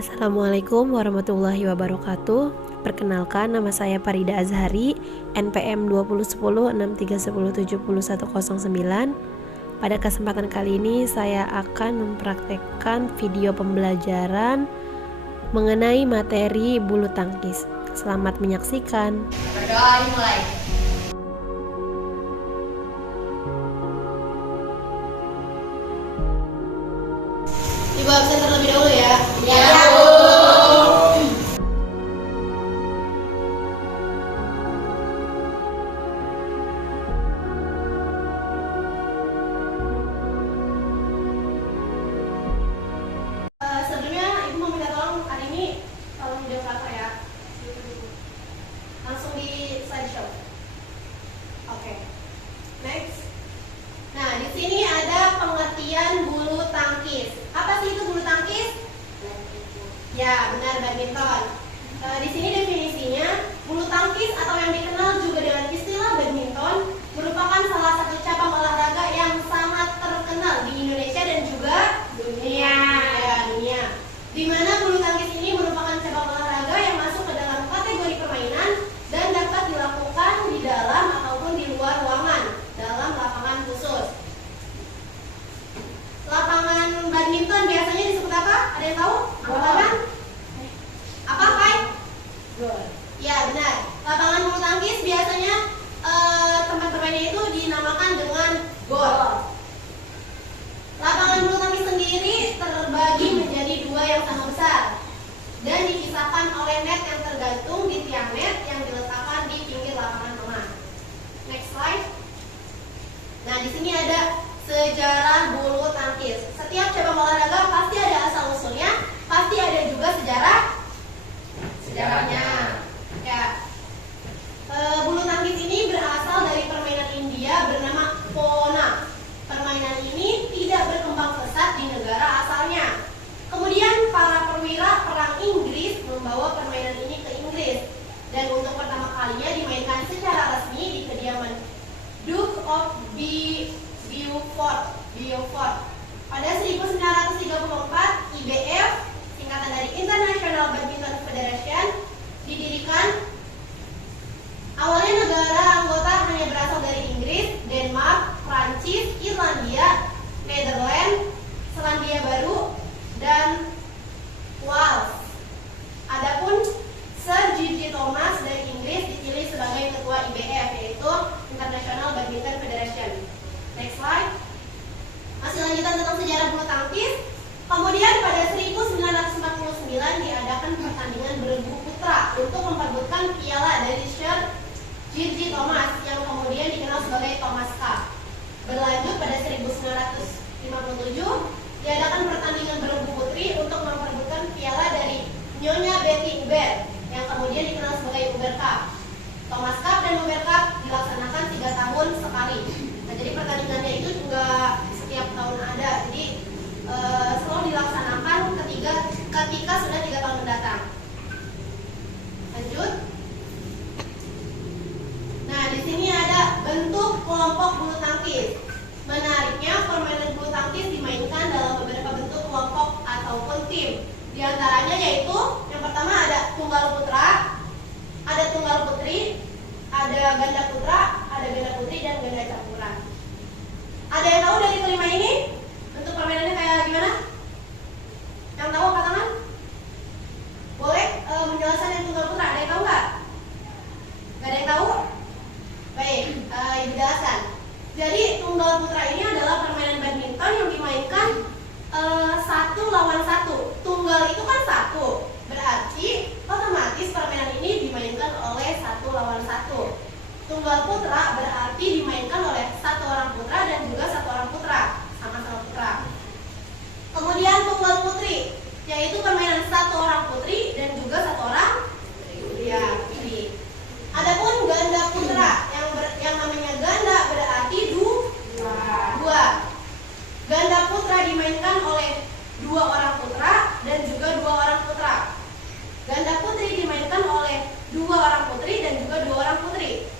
Assalamualaikum warahmatullahi wabarakatuh. Perkenalkan, nama saya Farida Azhari, NPM 201063107109. Pada kesempatan kali ini saya akan mempraktekkan video pembelajaran mengenai materi bulu tangkis. Selamat menyaksikan. Berdoa dimulai. Ibu absen terlebih dahulu ya. Ya, Bu. Sebelumnya Ibu mau minta tolong hari ini tolong video kakak ya. Langsung di slideshow. Oke. Next. Nah, di sini ada pengertian bulu tangkis. Apa sih itu bulu tangkis? Ya, benar, badminton. Di sini definisinya, bulu tangkis atau yang dikenal juga dengan istilah badminton merupakan salah satu cabang olahraga yang sangat terkenal di Indonesia dan juga dunia. Ya, dunia. Di mana bulu tangkis ini merupakan cabang olahraga yang masuk ke dalam kategori permainan dan dapat dilakukan di dalam ataupun di luar ruangan dalam lapangan khusus. Lapangan badminton biasanya disebut apa? Ada yang tahu? Angkat tangan. Apa, Pai? Ya, benar. Lapangan bulu tangkis biasanya tempat bermainnya itu dinamakan dengan gor. Lapangan bulu tangkis sendiri terbagi menjadi dua yang sama besar dan dipisahkan oleh net yang tergantung di tiang net yang diletakkan di pinggir lapangan tengah. Next slide. Nah, di sini ada sejarah bulu tangkis. Setiap cabang olahraga pasti ada asal usulnya, pasti ada juga sejarahnya. Ya. Bulu tangkis ini berasal dari permainan India bernama Pona. Permainan ini tidak berkembang pesat di negara asalnya. Kemudian para perwira perang Inggris membawa permainan ini ke Inggris dan untuk pertama kalinya dimainkan secara resmi di kediaman Duke of Beaufort. Pada 1934, IBF, singkatan dari International Badminton Federation, didirikan. Awalnya negara anggota hanya berasal dari Inggris, Denmark, Prancis, Irlandia, Netherlands, Selandia Baru, dan Wales. Adapun Sir G.G. Thomas dari Inggris dipilih sebagai ketua IBF, yaitu International Badminton Federation. Next slide. Masih lanjutan tentang sejarah bulu tangkis. Kemudian pada 1949 diadakan pertandingan bergu putra untuk memperebutkan piala dari Sir G.G. Thomas yang kemudian dikenal sebagai Thomas Cup. Berlanjut pada 1957 diadakan pertandingan bergu putri untuk memperebutkan piala dari Nyonya Betty Uber yang kemudian dikenal sebagai Uber Cup. Thomas Cup dan Uber Cup dilaksanakan 3 tahun sekali. Nah, jadi pertandingannya itu juga setiap tahun ada. Jadi selalu dilaksanakan ketika sudah 3 tahun mendatang. Lanjut. Nah, di sini ada bentuk kelompok bulu tangkis. Menariknya, permainan bulu tangkis dimainkan dalam beberapa bentuk kelompok ataupun tim. Di antaranya yaitu yang pertama ada tunggal putra, ada tunggal putri, ada ganda putra, ada ganda putri, dan ganda campuran. Ada yang tahu dari kelima ini? Untuk permainannya kayak gimana? Yang tahu angkat tangan? Boleh menjelaskan yang tunggal putra? Ada yang tahu nggak? Nggak ada yang tahu? Baik, Ibu jelaskan. Jadi tunggal putra ini adalah permainan badminton yang dimainkan 1 lawan 1. Tunggal itu kan 1, berarti otomatis permainan ini dimainkan oleh 1 lawan 1. Tunggal putra berarti dimainkan oleh 1 orang putra dan juga 1 orang putra, sama-sama putra. Kemudian tunggal putri, yaitu permainan 1 orang putri dan juga 1 orang putri. Adapun ganda putra yang namanya ganda berarti 2. Ganda putra dimainkan oleh 2 orang putra dan juga 2 orang putra. Ganda putri dimainkan oleh 2 orang putri dan juga 2 orang putri.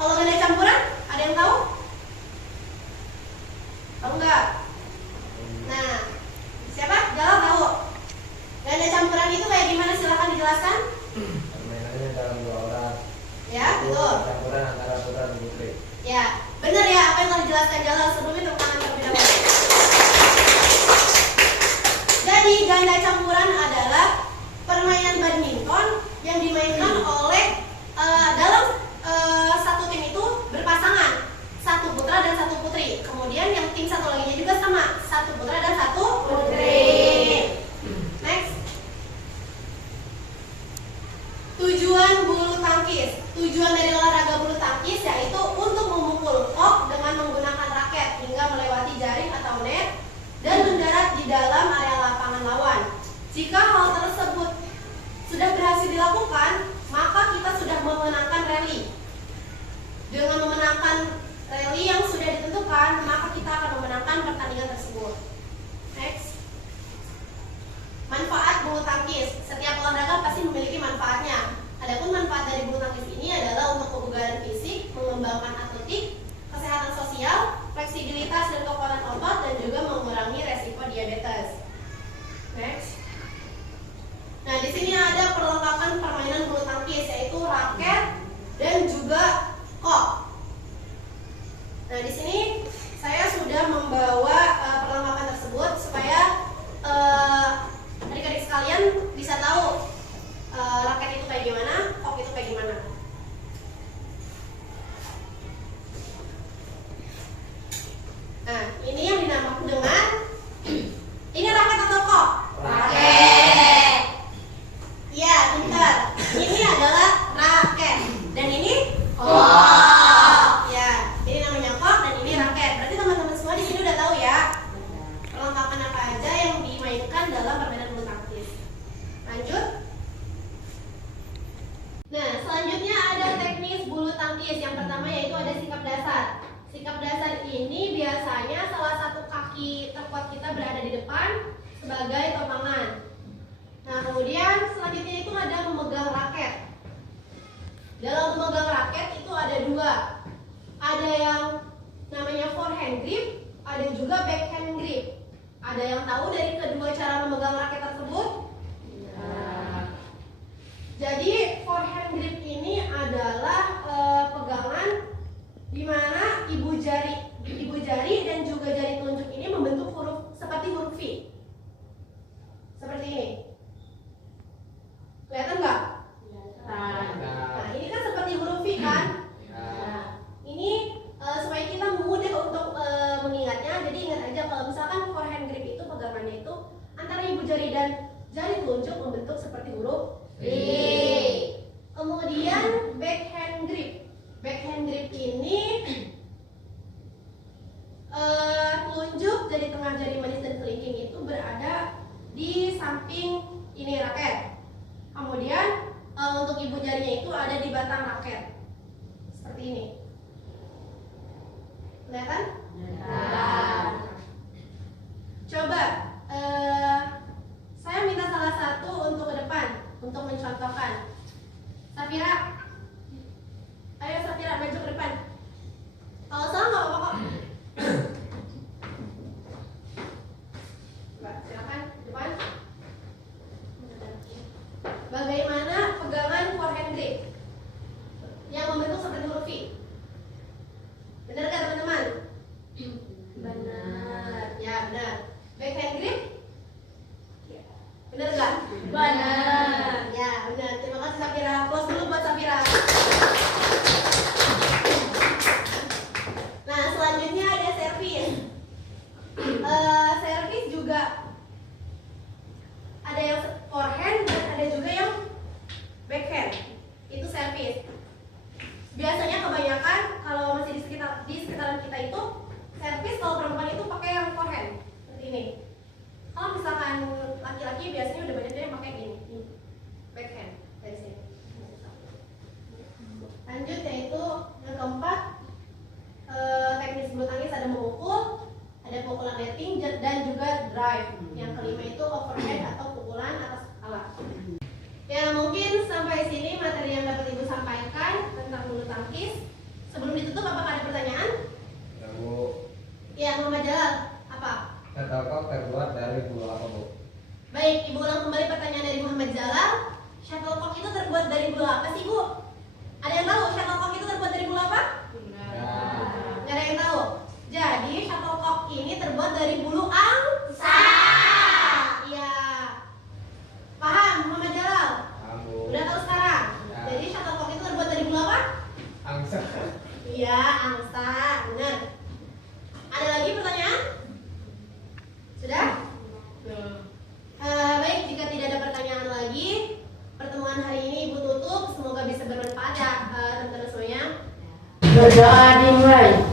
Kalau ganda campuran, ada yang tahu? Tahu nggak? Nah, siapa? Galau tahu. Ganda campuran Jadi ganda campuran adalah permainan badminton yang dimainkan oleh dalam satu tim itu berpasangan, satu putra dan satu putri. Kemudian yang tim satu laginya juga sama, satu putra dan satu putri. Next. Tujuan bulu tangkis. Tujuan dari olahraga bulu tangkis yaitu untuk memukul kok dengan menggunakan raket hingga melewati jaring atau net dan mendarat di dalam area lapangan lawan. Jika hal tersebut sudah berhasil dilakukan, maka kita sudah memenangkan rally. Dengan memenangkan rally yang sudah ditentukan, maka kita akan memenangkan pertandingan tersebut. Next. Manfaat bulu tangkis. Setiap olahraga pasti memiliki manfaatnya. Adapun manfaat dari bulu tangkis ini adalah untuk kebugaran fisik, mengembangkan atletik, kesehatan sosial, fleksibilitas dan kekuatan otot, dan juga mengurangi resiko diabetes. Next. Nah, di sini ada perlengkapan permainan bulu tangkis, yaitu raket dan juga kok. Nah, di sini saya sudah membawa perlengkapan tersebut supaya adik-adik sekalian bisa tahu raket itu kayak gimana, kok itu kayak gimana. Nah, ini yang dinamakan dengan ini raket atau kok? Raket. Iya, pintar. Ini adalah raket dan ini kok. Ya, ini namanya kok dan ini raket. Berarti teman-teman semua di sini udah tahu ya perlengkapan apa aja yang dimainkan dalam permainan bulu tangkis. Lanjut. Nah, selanjutnya ada teknis bulu tangkis. Yang pertama yaitu ada sikap dasar. Sikap dasar ini biasanya salah satu kaki terkuat kita berada di depan sebagai topangan. Nah, kemudian selanjutnya itu ada memegang raket. Dalam memegang raket itu ada dua. Ada yang namanya forehand grip, ada juga backhand grip. Ada yang tahu dari kedua cara memegang raket tersebut? Jadi forehand grip ini adalah pegangan di mana ibu jari dan juga jari telunjuk ini membentuk huruf seperti huruf V. Seperti ini. Kelihatan nggak? Nah, ini kan seperti huruf V kan? Nah, ini supaya kita mudah untuk mengingatnya. Jadi ingat aja kalau misalkan forehand grip itu pegangannya itu antara ibu jari dan jari telunjuk membentuk seperti huruf V. Kemudian backhand grip. Backhand grip ini telunjuk dari tengah jari manis dan kelingking itu berada di samping ini raket. Kemudian untuk ibu jarinya itu ada di batang raket. Seperti ini. Kelihatan? Coba saya minta salah satu untuk ke depan untuk mencontohkan. Safira, ayo Safira maju ke depan. Kalau salah nggak apa-apa kok. Coba silakan ke depan. Bagaimana pegangan forehand grip yang membentuk seperti huruf V? Benar nggak teman-teman? Benar. Ya benar. Backhand grip? Benar nggak? Benar. Ya benar. Terima kasih Safira. Applause dulu buat Safira. Nah, selanjutnya ada servis. Servis juga ada yang forehand dan ada juga yang backhand. Itu servis. Biasanya kebanyakan kalau masih di sekitaran kita itu servis, kalau perempuan itu pakai yang forehand seperti ini. Kalau misalkan laki-laki biasanya udah banyak yang pakai ini backhand dari sini. Lanjut yaitu yang keempat, teknis bulu tangkis ada memukul, ada pukulan netting dan juga drive. Yang kelima itu overhead atau pukulan atas kepala. Ya, mungkin sampai sini materi yang dapat Ibu sampaikan tentang bulu tangkis. Sebelum ditutup, apakah ada pertanyaan? Ya, Bu. Ya, Muhammad Jalal. Apa? Shuttlecock terbuat dari bulu apa, Bu? Baik, Ibu ulang kembali pertanyaan dari Muhammad Jalal. Shuttlecock itu terbuat dari bulu apa sih, Bu? Ada yang tahu shuttlecock itu terbuat dari bulu apa? Nggak ada yang tahu. Jadi shuttlecock ini terbuat dari bulu angsa. Iya. ya teman-teman semuanya. Berdoa dimulai.